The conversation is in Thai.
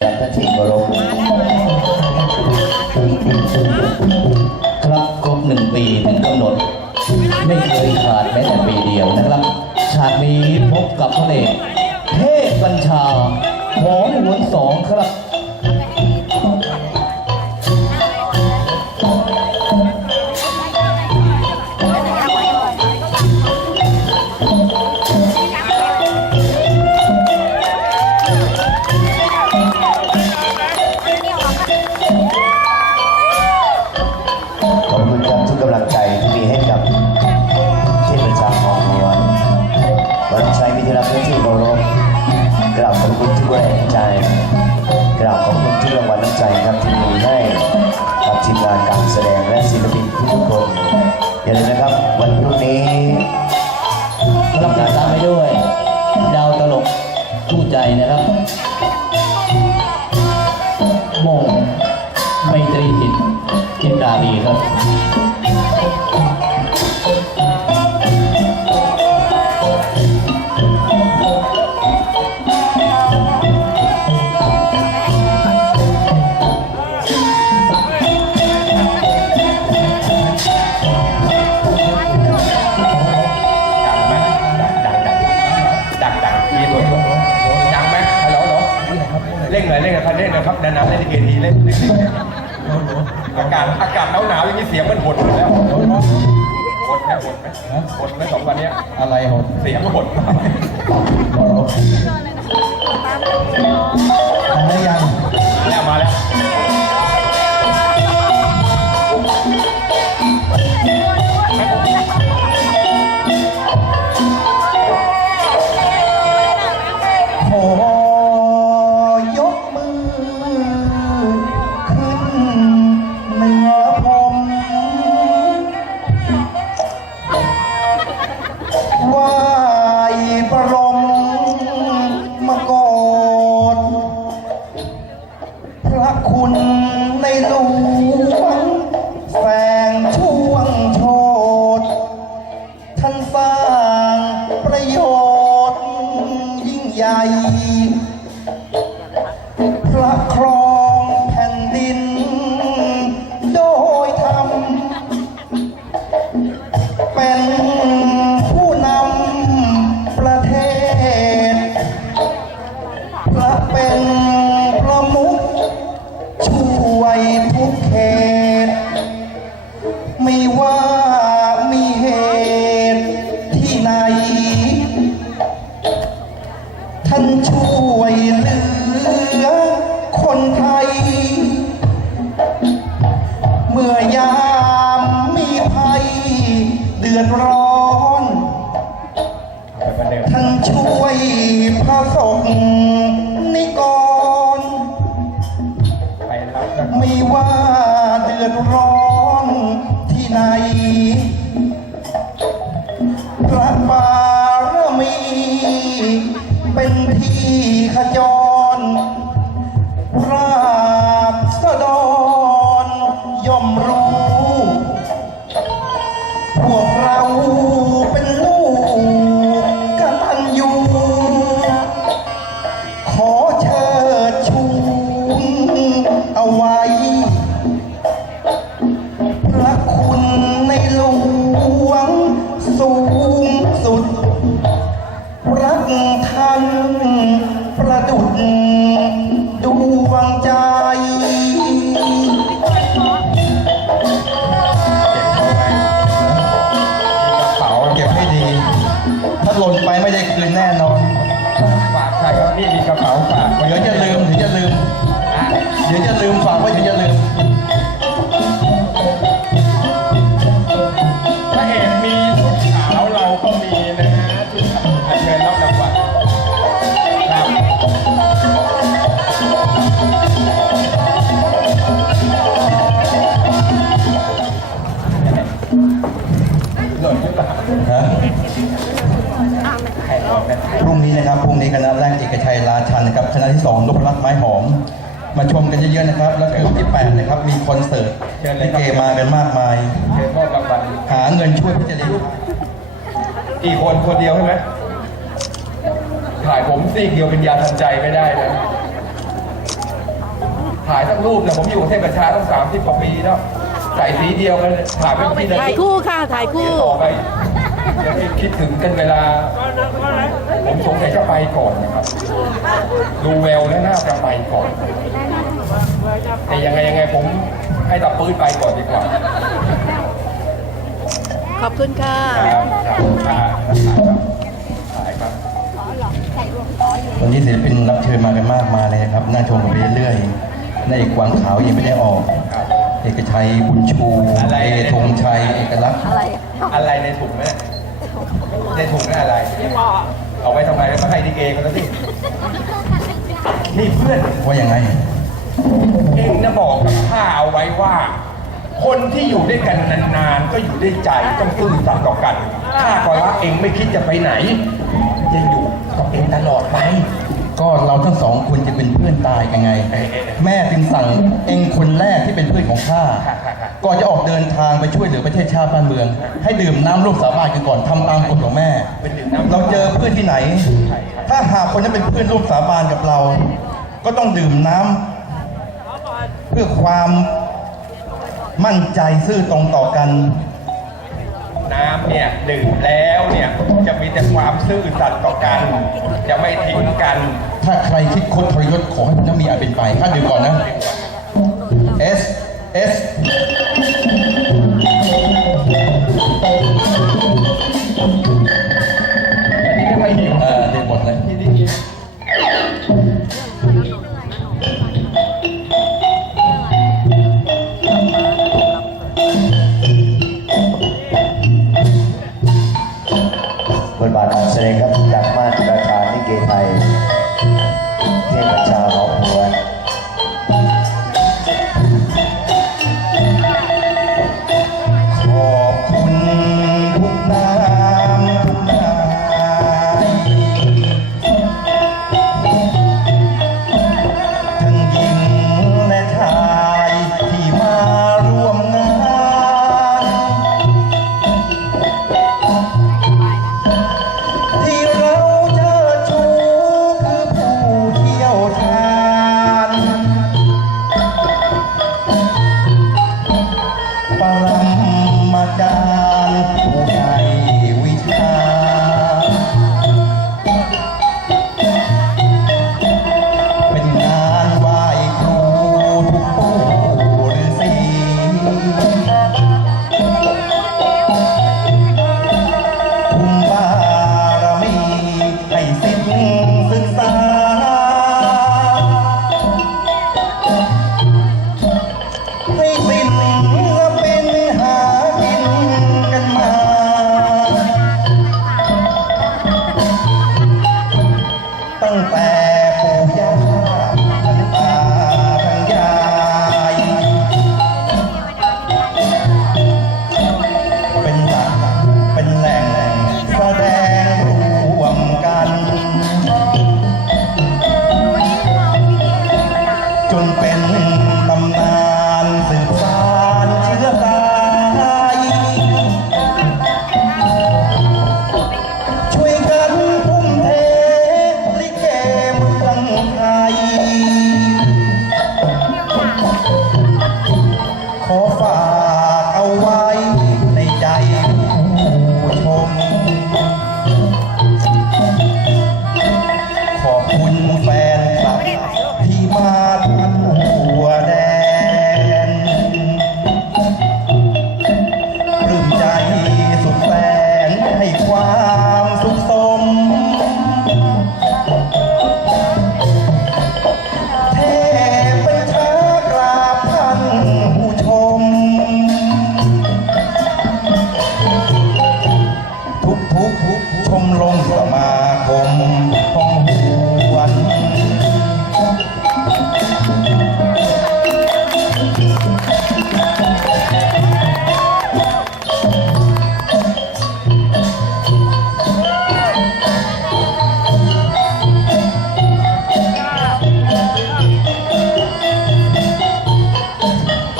จา กราบขอบคุณทุกแรงใจกราบขอบคุณทุกรางวัลน้ำใจครับที่มีให้กับทีมงานการแสดงและศิลปินทุกคนอย่าลืมนะครับ วันพรุ่งนี้รับติดตามไปด้วย ดาวตลกคู่ใจนะครับมงไมตรีจิตจินดาดีครับ น่อยคันเร่งหน่อยครับนานๆเล่นลิเกทีเล่นเล่นอากาศอากาศหนาวหนาวๆอย่างนี้เสียงมันหดหมดแล้วหดไหมหดไหมหดไหมสองวันเนี้ยอะไรหดเสียงหดทำได้ยัง แล้วมาแล้ว ใหญ่ มื่อยามมีภัยเดือดร้อนไปประเดิมท่านช่วยพระสงฆ์ ดี๋ยวจะลืมเดี๋ยวจะลืมอะเดี๋ยวจะลืมฝากไว้เดี๋ยวจะลืมพระเอกมีชุดขาวเราก็มีนะฮะชุดขาวอะเชิญรับรางวัลครับหล่นหรือเปล่าฮะใครบอกนะ พรุ่งนี้นะครับพรุ่งนี้คณะแรกเอกชัยราชันนะครับคณะที่สองนพรัตน์ไม้หอม มาชมกันเยอะๆนะครับ แล้วก็วันที่แปดนะครับ มีคอนเสิร์ตลิเกมากันมากมาย เชิญมอบรางวัลหาเงินช่วยพิจารณากี่คนคนเดียวใช่ไหมถ่ายผมซีกเดียวเป็นยาทันใจไม่ได้นะถ่ายสักรูปเนี่ยผมอยู่กับเทพประชาต้องสามสิบกว่าปีแล้วใส่สีเดียวกันถ่ายเป็นที่ระถ่ายลึกคู่ค่ะถ่ายคู่ต่อไป จะได้คิดถึงกันเวลา ผมสงสัยจะไปก่อนนะครับ ดูแววแล้วน่าจะไปก่อน แต่ยังไงยังไงผมให้ตับปืนไปก่อนดีกว่าขอบคุณค่ะครับครับครับถ่ายครับวันนี้ศิลปินรับเชิญมากันมากมายเลยนะครับนั่งชมกันไปเรื่อยๆนายเอกกวางขาวยังไม่ได้ออกครับเอกชัยบุญชูอะไรเอธงชัย เอกลักษณ์ อะไรอะไรในถุงเนี่ย ในถุงนี่อะไร เอาไปทำไมมาให้ดีเกเขาซะสินี่เพื่อนว่ายังไง เองนะบอกกับข้าเอาไว้ว่า คนที่อยู่ด้วยกันนานๆ ก็อยู่ด้วยใจต้องซื่อสัตย์ต่อกันข้าก็รักเองไม่คิดจะไปไหน จะอยู่กับเองตลอดไปก็เราทั้งสองคนจะเป็นเพื่อนตายกันไงเอ๊ะเอ๊ะเอ๊ะแม่จึงสั่งเองคนแรกที่เป็นเพื่อนของข้าค่ะค่ะค่ะ ก่อนจะออกเดินทางไปช่วยเหลือประเทศชาติบ้านเมือง ให้ดื่มน้ำร่วมสาบานกันก่อนทำตามกฎของแม่เป็นดื่มน้ำเราเจอเพื่อนที่ไหน ถ้าหากคนนั้นเป็นเพื่อนร่วมสาบานกับเรา ก็ต้องดื่มน้ำเพื่อความมั่นใจซื่อตรงต่อกัน น้ำเนี่ยดื่มแล้วเนี่ยจะมีแต่ความซื่อสัตย์ต่อกัน จะไม่ทิ้งกัน ถ้าใครคิดคดทรยศขอให้น้ำมีอาจเป็นไปข้าดื่มก่อนนะ S es